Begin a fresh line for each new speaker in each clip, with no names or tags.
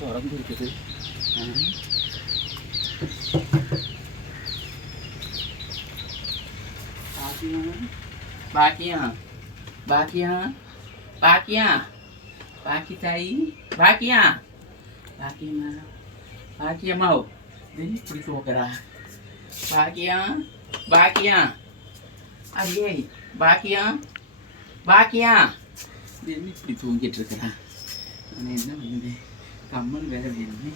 திறந்து இருக்குது பாக்கியம் பாக்கியம் பாக்கியம் பாக்கி தாயி பாக்கியா பாக்கியம்மா பாக்கியம்மா இது இப்படி தூக்குறா பாக்கியம் பாக்கியம் அடியே பாக்கியம் பாக்கியம் இது என்ன இப்படி தூங்கிட்டு இருக்கிறா நான் என்ன பண்ணுது கம்மல் வேற வேணுமே.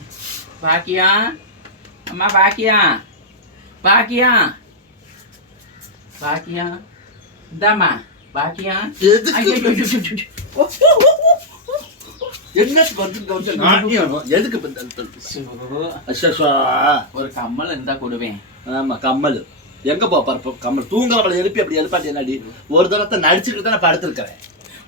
பாக்கியா? அம்மா பாக்கியா? பாக்கியா? பாக்கியா? இந்தாம்மா. பாக்கியா.
என்ன.
ஒரு கம்மல் இருந்தா கொடுவேன்.
ஆமா கம்மல். எங்க போ பாரு கம்மல். தூங்குறவளை எழுப்பி அப்படி எழுப்பாட்டி என்னடி? ஒரு தடவை நடிச்சுக்கிட்டு தான் படுத்திருக்கிறேன்.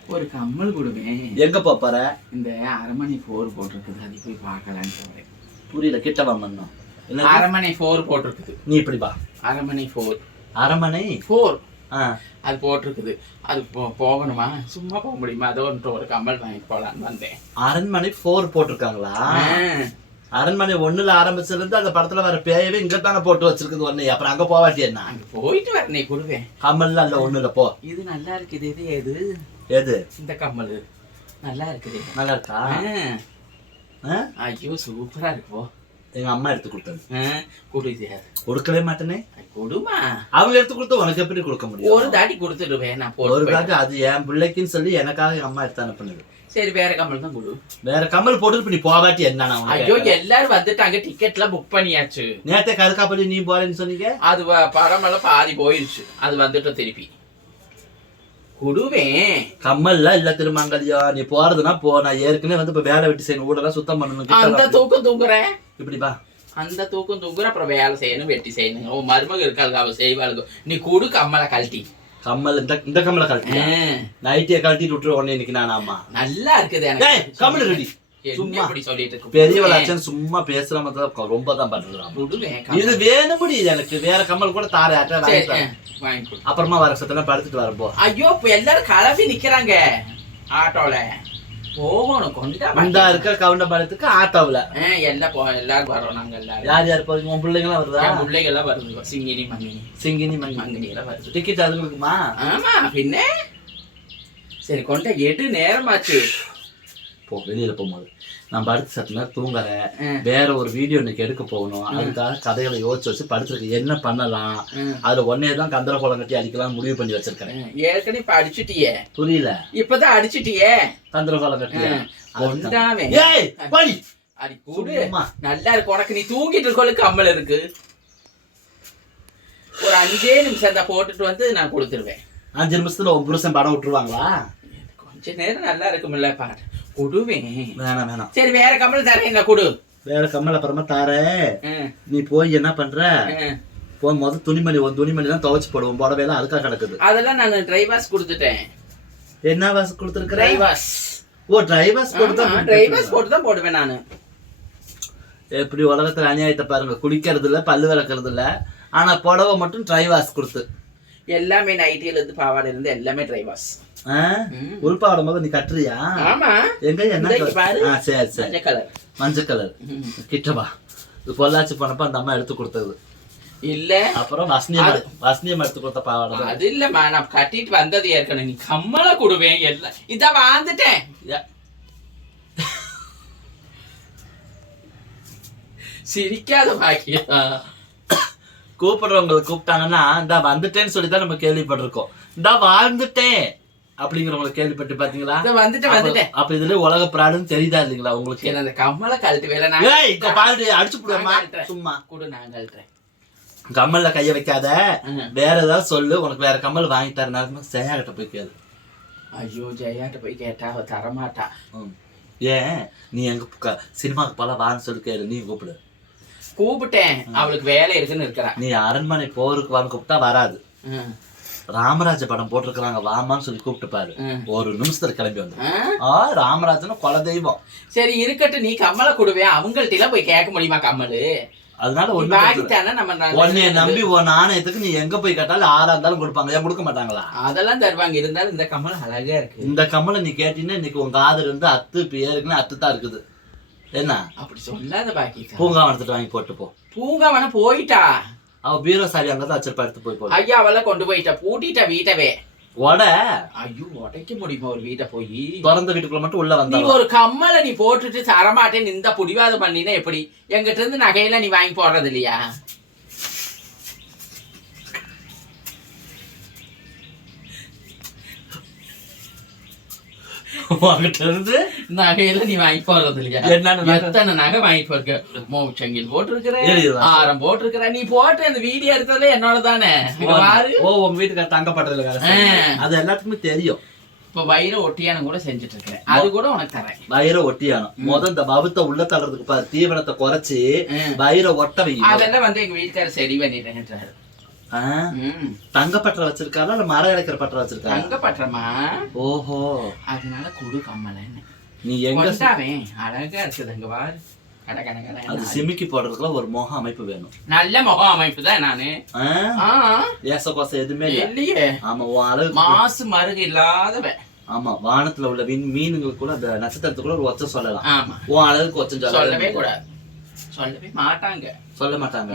ஒரு கம்மல் கொடுவேன்
எங்க போ போற?
இந்த அரமணி ஃபோர் போட்டிருக்குது. அது போய் பார்க்கலான்னு போறேன்
புரியல கிட்ட வா மண்ணும் என்ன
அரமனை ஃபோர் போட்டிருக்குது.
நீ இப்படி வா.
அரமனை ஃபோர்
அரமனை
ஃபோர்
ஆ.
அது போட்டிருக்குது. அது போ- போகணுமா? சும்மா போக முடியுமா? அதோ ஒரு கம்மல் வாங்கிட்டு போலான்னு வந்தேன்.
அரண்மனை ஃபோர் போட்டிருக்காங்களா? அரண்மனை ஒண்ணுல ஆரம்பிச்சிருந்து அந்த படத்துல வர பேயவே இங்க தானே போட்டு வச்சிருக்குது ஒண்ணு அப்புறம் அங்க போவாட்டி என்ன?
அங்க போயிட்டு வரனே கொடுவேன்
கம்மல்லாம் இல்ல ஒண்ணுல போ.
இது நல்லா இருக்குது இது எது?
எது?
இந்த கம்மல் நல்லா இருக்குது
நல்லா இருக்கா?
ஐயோ சூப்பரா இருக்குப்போ
எங்க அம்மா எடுத்து கொடுத்தது.
ஆ, கொடு இது.
கொடுக்கவே மாட்டேனே.
கொடுமா.
அவங்க எடுத்து கொடுத்தா உனக்கு எப்படி கொடுக்க முடியும்?
ஒரு தாடி கொடுத்துடுவேன் நான்
ஒரு காட்டு அது என் பிள்ளைக்குன்னு சொல்லி எனக்காக எங்க அம்மா எடுத்து அனுப்புனது.
சரி வேற கம்மல் தான் கொடு.
வேற கம்மல் போட்டு நீ போவாட்டி என்ன
ஐயோ. எல்லாரும் வந்துட்டாங்க டிக்கெட்லாம் புக் பண்ணியாச்சு.
நேத்தே கருக்காப்பள்ளி நீ போறேன்னு சொன்னீங்க?
அது படமெல்லாம் பாதி போயிடுச்சு அது வந்துட்டு திருப்பி. கொடுவேன்.
கம்மல்லாம் இல்ல திருமங்கல்யா நீ போறதுன்னா போ. நான் ஏற்கனவே வந்து இப்ப வேலை வெட்டி செய்யணும். ஊடெல்லாம் சுத்தம் பண்ணணும்
அந்த. தூக்கம் தூங்குறேன்.
இப்படி பா
அந்த தூக்கம் தூங்குற அப்புறம் வேலை செய்யணும் வெட்டி செய்யணும். உன் மருமக இருக்காளுங்க அவ செய்வாளுங்க நீ கொடு கம்மலை கழட்டி.
கம்மல் இந்த இந்த கம்மலை கழட்டி
ஆ,
நைட்டியை கழட்டிட்டு விட்டுரு உடனே இன்னைக்கு நான் ஆமா
நல்லா இருக்குது
ஏய், கம்மல் ரெடி. சும்மா.
இப்படி சொல்லிட்டு இருக்கு?
சும்மா பேசுற மாதிரி ரொம்ப தான் பண்றான்
கொடுவேன்
இது. வேணும்படி எனக்கு வேற கம்மல் கூட தார. அப்புறமா வர சத்தெல்லாம் படுத்துட்டு வரப்போ
ஐயோ இப்ப எல்லாரும் கிளம்பி நிக்கிறாங்க. ஆட்டோல. போகணும் கொண்டா
இந்த இருக்க ஆட்டோவில்.
எல்லாம் போ எல்லாரும் வரோம் நாங்க எல்லாரும்.
யார் யார் போறீங்க? உன் பிள்ளைங்களாம் வருதா?
என் பிள்ளைங்க எல்லாம் வருது சிங்கினி மங்கினி.
சிங்கினி மங்கி
மங்கினி எல்லாம் வருது.
டிக்கெட் அதுங்களுக்குமா
ஆமா பின்ன? சரி கொண்ட எடு நேரமாச்சு.
போ வெளியில போகும்போது. நான் படுத்து சத்தினா தூங்குறேன். வேற ஒரு வீடியோ இன்னைக்கு எடுக்க போகணும். அதுக்காக கதைகளை யோசிச்சு வச்சு படுத்துருக்கு என்ன பண்ணலாம். அதுல ஒன்னே தான் கந்தர கோலம் கட்டி அடிக்கலாம் முடிவு பண்ணி வச்சிருக்கிறேன்.
ஏற்கனவே இப்ப அடிச்சிட்டியே.
புரியல.
இப்பதான் அடிச்சிட்டியே.
கந்தர கோலம் கட்டி படி.
அடி கூடு. நல்லா இருக்கு. உனக்கு நீ தூங்கிட்டு இருக்கோளுக்கு கம்மல் இருக்கு. ஒரு அஞ்சே நிமிஷம் தான் போட்டுட்டு வந்து நான் கொடுத்துருவேன்.
அஞ்சு நிமிஷத்துல உன் புருஷன் படம் விட்டுருவாங்களா?
கொஞ்ச நேரம் நல்லா இருக்கும்ல பாட்டு கொடுவேன்.
வேணாம் வேணாம்.
சரி வேற கம்மல் தரேன் கொடு.
வேற கம்மல் அப்புறமா தாரே. நீ போய் என்ன பண்ற?
ம்.
போய் முதல் துணிமணி ஒரு துணிமணி தான் துவைச்சு போடுவோம். புடவையெல்லாம் அதுக்காக கிடக்குது.
அதெல்லாம் நான் டிரைவர்ஸ் கொடுத்துட்டேன்.
என்ன வாசு கொடுத்துருக்குற?
டிரைவர்ஸ்
ஓ டிரைவர்ஸ் கொடுத்தா
டிரைவர்ஸ் போட்டு தான் போடுவேன் நான்.
எப்படி உலகத்துல அநியாயத்தை பாருங்க. குளிக்கிறது இல்ல பல்லு விளக்குறது இல்ல ஆனா புடவை மட்டும் டிரைவர்ஸ் கொடுத்து.
எல்லாமே நைட்டில இருந்து பாவாடை இருந்து எல்லாமே டிரைவர்ஸ்?
உள்பாவடை முதல் நீ கட்டுறியா?
ஆமா.
எங்க? என்ன சரி சரி.
கலர்
மஞ்சள் கலர் கிட்டவா இது பொள்ளாச்சி போனப்ப அந்த அம்மா எடுத்து கொடுத்தது.
இல்ல.
அப்புறம் வசனியம் வசனியம் எடுத்து கொடுத்த பாவாடை.
அது இல்லம்மா நான் கட்டிட்டு வந்தது ஏற்கனவே. நீ கம்மல கொடுவேன் எல்லாம். இதான் வாழ்ந்துட்டேன். சிரிக்காத பாக்கியா.
கூப்பிடுறவங்களை கூப்பிட்டாங்கன்னா இந்த வந்துட்டேன்னு சொல்லி தான் நம்ம கேள்விப்பட்டிருக்கோம். இந்த வாழ்ந்துட்டேன். அப்படிங்கிறவங்களை கேள்விப்பட்டு பாத்தீங்களா?
இதான் வந்துட்டேன்
அப்ப இதுல உலக பிராடுன்னு தெரியுதா இல்லைங்களா உங்களுக்கு?
அந்த கம்மல கழட்டு வேலை நான்
ஏய் இங்க பாரு அடிச்சு
கழட்டுறேன்.
சும்மா.
கொடு நான் கழட்டுறேன்.
கம்மல்ல கைய வைக்காத. வேற ஏதாவது சொல்லு உனக்கு வேற கம்மல் வாங்கி தரேன். சேயா கிட்ட போய் கேளு.
ஐயோ ஜெயாட்ட போய் கேட்டா அவ தரமாட்டா.
ஏன்? நீ எங்க க- சினிமாக்கு போல வான்னு சொல்லி கேளு. நீ கூப்பிடு.
கூப்பிட்டேன். அவளுக்கு வேலை இருக்குன்னு இருக்கிறா.
நீ அரண்மனை போருக்கு வான்னு கூப்பிட்டா வராது. ராமராஜ படம் போட்டிருக்கிறாங்க வாமான்னு சொல்லி கூப்பிட்டு பாரு. ஒரு நிமிஷத்துல கிளம்பி வந்து
ஆ?
ராமராஜனும் குல தெய்வம்.
சரி இருக்கட்டும் நீ கம்மல கொடுவேன் அவங்கள்ட்ட எல்லாம் போய் கேட்க முடியுமா கம்மலு?
அதனால ஒண்ணு உன்னைய நம்பி உன் நாணயத்துக்கு நீ எங்க போய் கேட்டாலும் ஆறா இருந்தாலும் கொடுப்பாங்க. ஏன் கொடுக்க மாட்டாங்களா?
அதெல்லாம் தருவாங்க. இருந்தாலும் இந்த கம்மல் அழகா இருக்கு.
இந்த கம்மலை நீ கேட்டீங்கன்னா இன்னைக்கு உங்க காது இருந்து அத்து ஏற்கனவே அத்து தான் இருக்குது. என்ன?
அப்படி சொல்லாத பாக்கிக்கா
பூங்கா எடுத்துட்டு வாங்கி போட்டு போ.
பூங்காவன போயிட்டா?
அவ பீரோ சாவி அங்கதான் வச்சிருப்பா எடுத்து போய் போடு.
ஐயா அவெல்லாம் கொண்டு போயிட்டா. பூட்டிட்டா வீட்டவே.
உட
ஐயோ உடைக்க முடியுமா ஒரு வீட்டை போய்?
திறந்த வீட்டுக்குள்ள மட்டும் உள்ள
நீ
வந்தா
ஒரு கம்மலை நீ போட்டுட்டு தரமாட்டேன்னு இந்த புடிவாதம் பண்ணினா எப்படி? எங்கிட்ட இருந்து நகையில நீ வாங்கி போடுறது இல்லையா?
உங்ககிட்ட இருந்து
நகையில நீ வாங்கி போடுறது இல்லையா?
நகை?
எத்தனை நகை வாங்கி போயிருக்க மோச்சங்கில் போட்டிருக்கிற
ஏறிடுவா.
ஆரம் போட்டிருக்கிற நீ போட்டு அந்த வீடியோ எடுத்ததுல என்னோட தானே?
ஓ உங்க வீட்டுக்கு தங்கப்பட்டதுல. அது எல்லாத்துக்குமே தெரியும்.
இப்ப வயிற ஒட்டியானம் கூட செஞ்சுட்டு இருக்கிறேன் அது கூட உனக்கு தரேன்.
வயிற ஒட்டியானம். முத இந்த பவுத்த உள்ள தள்ளுறதுக்கு பாரு தீவனத்தை குறைச்சு. வயிற ஒட்ட
அதெல்லாம் வந்து எங்க வீட்டுக்காரர் சரி பண்ணிட்டேன்றாரு.
ஆ?
ம்.
தங்கப்பட்டறை வச்சிருக்காரா இல்ல மரம் இழைக்கிற பட்டறை வச்சிருக்காரா?
தங்க பற்றமா
ஓஹோ.
அதனால குடு கம்மலன்னு.
நீ எங்க
அழகா இருக்குது அங்க பாரு.
அது சிமிக்கி போடுறதுக்குள்ள ஒரு முக அமைப்பு வேணும்.
நல்ல முக அமைப்பு தான் நானு.
ஏச கோசம் எதுவுமே இல்ல.
இல்லையே.
ஆமா உன் அழகு
மாசு மருகு இல்லாதவ
ஆமா வானத்துல உள்ள மீன் மீனுங்களுக்கு கூட அந்த நட்சத்திரத்துக்குள்ள ஒரு ஒச்சம் சொல்லலாம்.
ஆமா.
உன் அழகுக்கு ஒச்சம்
சொல்லவே கூடாது. சொல்லவே மாட்டாங்க.
சொல்ல மாட்டாங்க.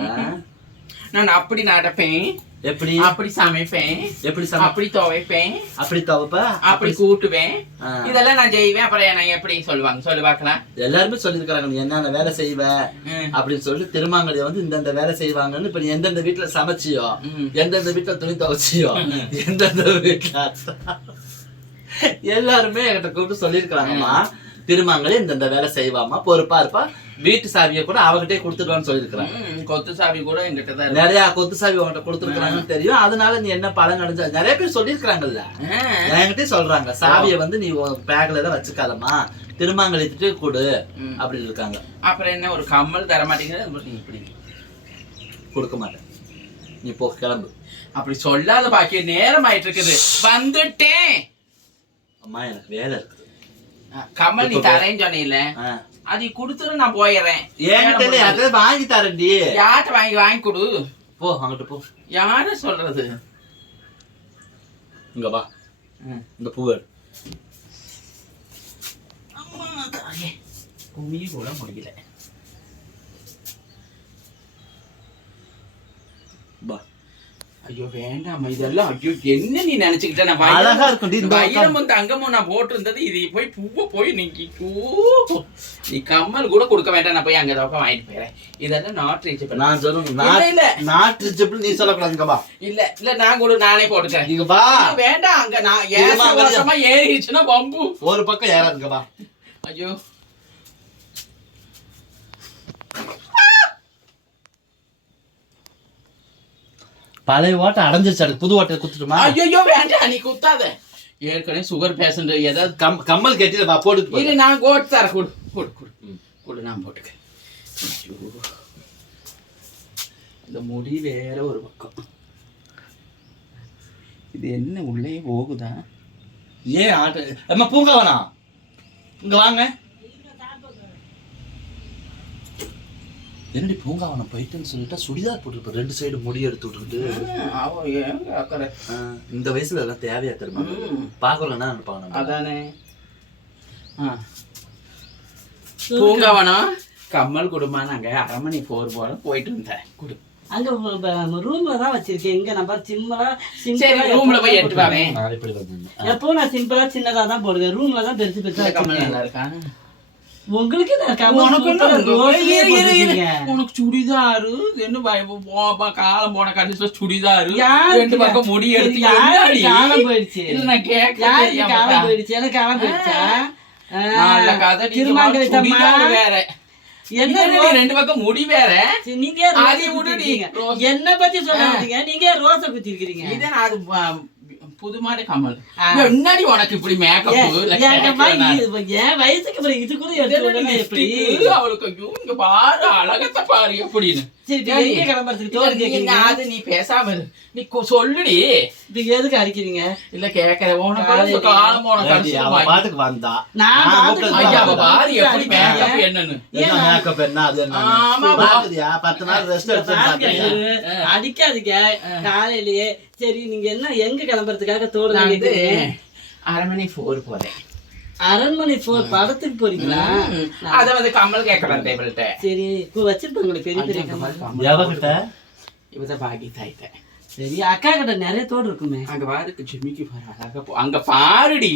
நான் அப்படி நடப்பேன்.
எப்படி?
அப்படி சமைப்பேன்.
எப்படி
அப்படி துவைப்பேன்.
அப்படி தவப்ப?
அப்படி கூட்டுவேன். இதெல்லாம் நான் செய்வேன். அப்புறம் நான் எப்படி சொல்லுவாங்க? சொல்லு பார்க்கலாம்.
எல்லாருமே சொல்லியிருக்கிறாங்க நீ என்னென்ன வேலை செய்வ. அப்படின்னு சொல்லி திருமாங்கலிய வந்து இந்தந்த வேலை செய்வாங்கன்னு இப்ப எந்தெந்த வீட்டுல சமைச்சியோ. எந்தெந்த வீட்டுல துணி துவைச்சியோ எந்தெந்த வீட்டுல எல்லாருமே என்கிட்ட கூப்பிட்டு சொல்லியிருக்கிறாங்கம்மா. திருமாங்கலி இந்தந்த வேலை செய்வாமா பொறுப்பா இருப்பா. வீட்டு சாவியை கூட அவகிட்டே கொடுத்துடுவான்னு சொல்லியிருக்கிறாங்க.
கொத்து சாவி கூட எங்கிட்ட தான்.
நிறைய கொத்து சாவி உன்கிட்ட கொடுத்துருக்காங்கன்னு தெரியும். அதனால நீ என்ன பலன் அடைஞ்ச நிறைய பேர் சொல்லியிருக்கிறாங்கல்ல.
ஆ.
என்கிட்டயே சொல்றாங்க. சாவியை வந்து நீ பேக்ல தான் வச்சுக்காதம்மா. திருமாங்கலிட்டு கொடு
ம்.
அப்படி இருக்காங்க.
அப்புறம் என்ன ஒரு கம்மல் தர மாட்டேங்கிறது நீ இப்படி.
கொடுக்க மாட்டேன். நீ போ கிளம்பு.
அப்படி சொல்லாத பாக்கிய நேரம் ஆயிட்டு இருக்குது. வந்துட்டேன்.
அம்மா எனக்கு வேலை இருக்குது
ஆ, கம்மல் நீ தரேன்னு சொன்னீல. அது கொடுத்துரு நான் போயிடுறேன்
இல்ல, அதை வாங்கி தரேன்டி.
யார்கிட்ட வாங்கி வாங்கி கொடு.
போ அங்கிட்டு போ.
யார சொல்றது?
இங்க வா. இந்த
தாயே. கும்மி கூட முடியல.
வா.
ஐயோ வேண்டாம் இதெல்லாம் ஐயோ என்ன நீ நினைச்சுக்கிட்ட? நான்
அழகா இருக்கும்டி, இந்த.
வைரமும் தங்கமும் நான் போட்டிருந்தது. இது போய் பூவை போய் நீ நீ கம்மல் கூட கொடுக்க வேண்டாம் நான் போய் அங்க பக்கம் வாங்கிட்டு போயிறேன். இதெல்லாம் நாட் ரீச்சபிள்
நான் சொல்லணும்
இல்ல,
நாட்
இல்ல.
நாட் ரிச்சபிள் நீ சொல்லக்கூடாது இங்க வா.
இல்ல இல்ல நான் கூட நானே போட்டுக்கிறேன்.
வா.
வேண்டாம் அங்க நான்
வெளிய.
வருஷமா ஏறிச்சுன்னா வம்பு.
ஒரு பக்கம் ஏறாதுங்க வா.
ஐயோ.
பழைய ஓட்டை அடைஞ்சிருச்சு. அதுக்கு புது ஓட்டை குத்துட்டுமா?
ஐயோ வேண்டாம் நீ குத்தாத. ஏற்கனவே சுகர் பேஷண்ட் ஏதாவது
கம் கம்மல் கட்டில வா போட்டு
இரு நான் கோட் தர கொடு கொடு கொடு. கொடு நான் போட்டுக்கிறேன். ஐயோ. இந்த முடி வேற ஒரு பக்கம். இது என்ன உள்ளே போகுதா?
ஏன் ஆட்டு? அம்மா பூங்கா வேணாம் இங்க வாங்க. என்னடி பூங்காவனம் போயிட்டுன்னு சொல்லிட்டா சுடிதார் போட்டுருப்ப ரெண்டு சைடு முடி எடுத்து ஆ, இந்த வயசுல எல்லாம் தேவையா தெரியுமா? நினைப்பாங்க நம்ம?
அதானே. பூங்காவனம்? கம்மல் கொடுமா நாங்க. அரமணி போர் போல போயிட்டு இருந்தேன் கொடு.
அங்க ரூம்ல தான் வச்சிருக்கேன். இங்க நம்ம சிம்பிளா
சரி
சிம்பிளா
ரூம்ல போய் எடுத்து வரேன்
நான் இப்படி வந்தேன்
எப்போ நான் சிம்பிளா சின்னதா தான் போடுவேன். ரூம்ல தான் பெருசு பெருசா
நல்லா இருக்கா?
உங்களுக்கு
உனக்கு சுடிதாரு போ- காலம் போன கடைசியில சுடிதாரு? ரெண்டு பக்கம் முடி எடுத்து
காலம் போயிடுச்சு?
இல்ல நான் கேட்க
யாருக்கு காலம் போயிடுச்சு? எனக்கு காலம் போயிடுச்சா?
வேற.
என்ன
ரெண்டு பக்கம் முடி வேற.
நீங்க. என்ன பத்தி சொல்ல மாட்டீங்க நீங்க ரோசை குத்திருக்கீங்க
இதை நான் அது ப- புது மாதிரி கமல். என்னடி உனக்கு இப்படி மேக்கப்
என் வயசுக்கு அப்புறம் இது கூட
அவளுக்கு இங்க பாரு அழகத்தை பாரு எப்படின்னு. அது நீ பேசாம நீ சொல்லுடி.
இது எதுக்கு அடிக்கிறீங்க?
இல்ல கேக்குற உனக்கு காலம்
பாட்டுக்கு வந்தா.
நான்.
பாரு எப்படி. மேக்கப் என்னன்னு.
என்ன மேக்கப் என்ன அது என்ன பத்து நாள் ரெஸ்ட் எடுத்து
அடிக்காதீங்க. காலையிலேயே சரி நீங்க என்ன எங்க கிளம்புறதுக்காக தோடு
அரண்மனை போர் போறேன்.
அரண்மனை போ படத்துக்கு போறீங்களா?
அத வந்து கம்மல் கேட்கலாம் டேபிள்கிட்ட
சரி இப்போ வச்சிருப்பாங்களே பெரிய பெரிய கம்மல்.
எவகிட்ட
இவதான் பாக்கி தாயிட்ட
சரி அக்கா கிட்ட நிறைய தோடு இருக்குமே.
அங்க பாருக்கு ஜிம்மிக்கு பாரு அழகா போ- அங்க பாருடி.